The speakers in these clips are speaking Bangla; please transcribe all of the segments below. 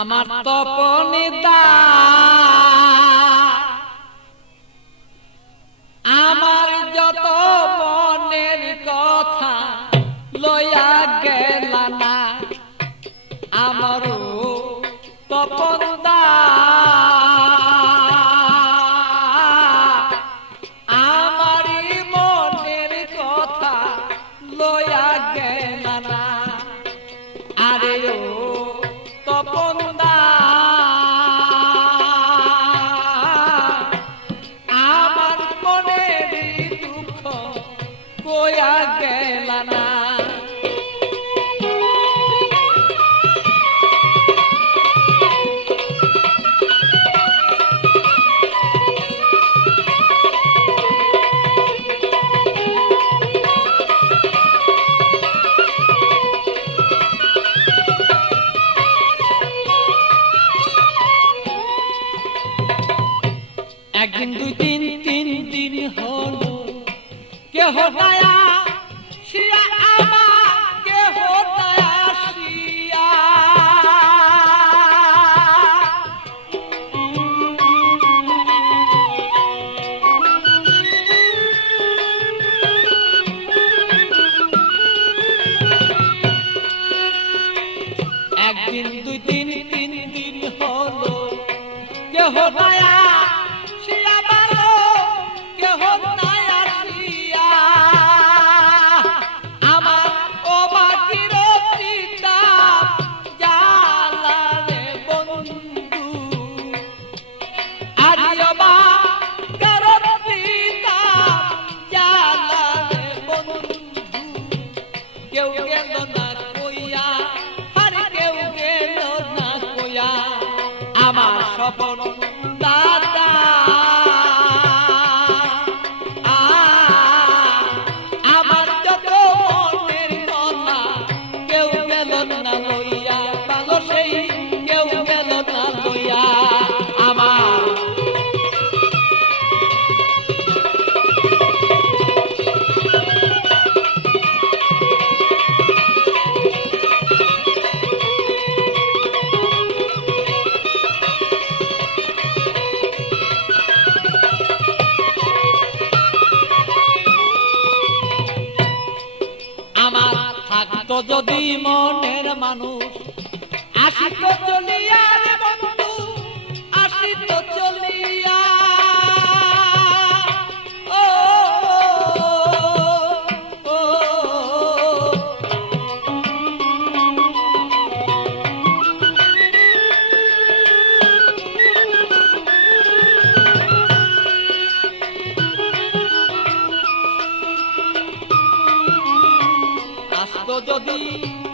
আমার তপনিতা আমার যত মনের কথা লইয়া গেল না আমারও তপনদা আমারই মনের কথা লইয়া গেল না আরে ও তপনদা আমার মনের দুঃখ কইয়া গেল না একদিন দুই দিন তিন দিন হলো কেহ দয়া শিয়া আমার কেহ দয়া শিয়া একদিন দুই দিন তিন দিন হলো কেহ দয়া আমার স্বপন দাদা আমার যত মনের কথা কেউ গেল না লইয়া ভালো সেই কেউ গেল না লইয়া আমার থাকতো যদি মনের মানুষ আসিত চলিয়া রে বন্ধু আসিত চলিয়া ও যদি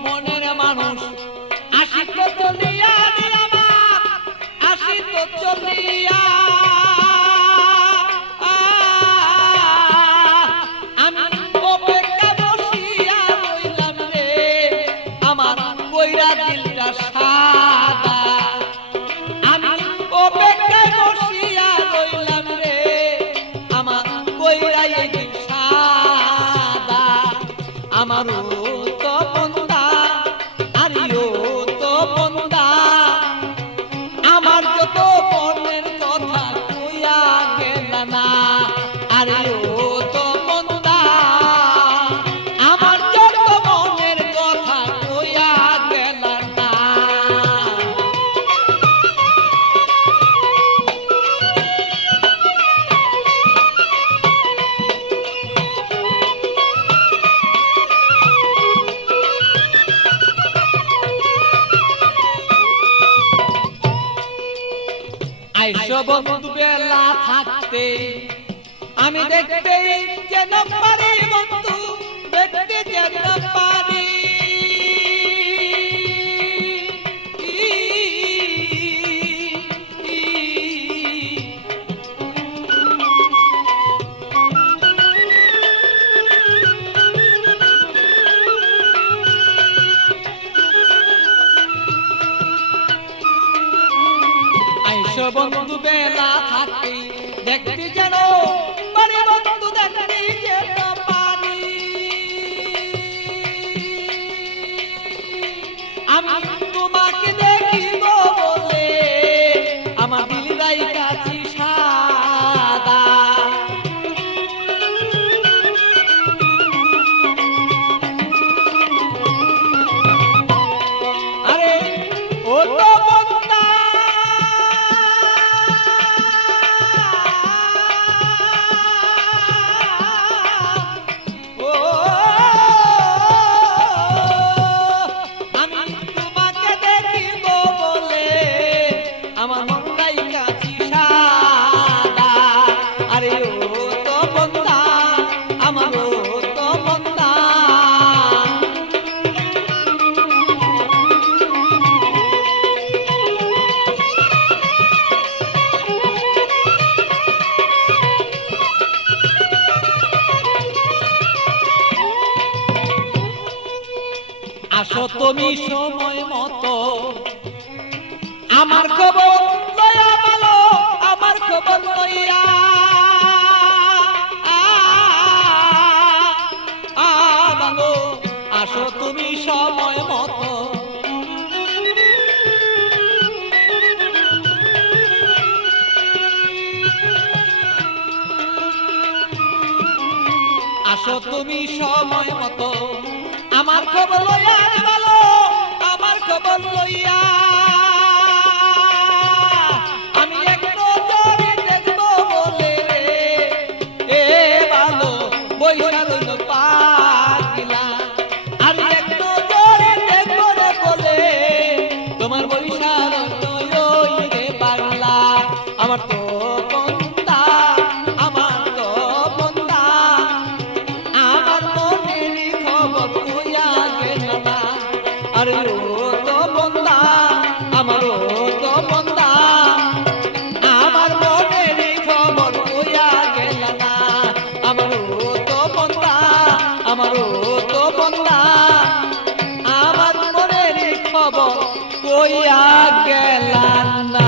মনের মানুষ আসিত চলিয়া রে আমার আসিত চলিয়া আমি অপেক্ষা বসিয়া রইলাম রে আমার কইরা দিলটা সাদা আমি অপেক্ষা বসিয়া রইলাম রে আমার কইরা দিল সাদা আমারও আমার যত মনের কথা কইয়া গেল না আরে ও তো মন্দা আমার যত মনের কথা কইয়া গেল না আইসো বন্ধু বেলা থাকতে আমি দেখতে যেন পারি বন্ধু দেখতে যেন পারি আইসো বন্ধু বেলা থাকতে দেখতে যেন পারি বন্ধু দেখতে যেন পারি আমি তোমাকে দেখিব তুমি সময় মতো আমার খবর লইয়া ভালো আমার খবর লইয়া ভালো আসো তুমি সময় মতো আসো তুমি সময় মতো আমার খবর লইয়া ভালো আমার খবর লইয়া আমি এক নজরে দেখবো বলে এ ভালো বৈশাল পাগলা আমি এক নজরে দেখবো রে বলে তোমার বৈশাল রে পাগলা আমার তো বন্ধা আমার তো বন্ধা আমার মনের খবর কইয়া গেল না আরে ও তো বন্ধা আমার ও তো বন্ধা আমার মনের খবর কইয়া গেল না আমার ও তো বন্ধা আমার ও তো বন্ধা আমার মনের খবর কইয়া গেল না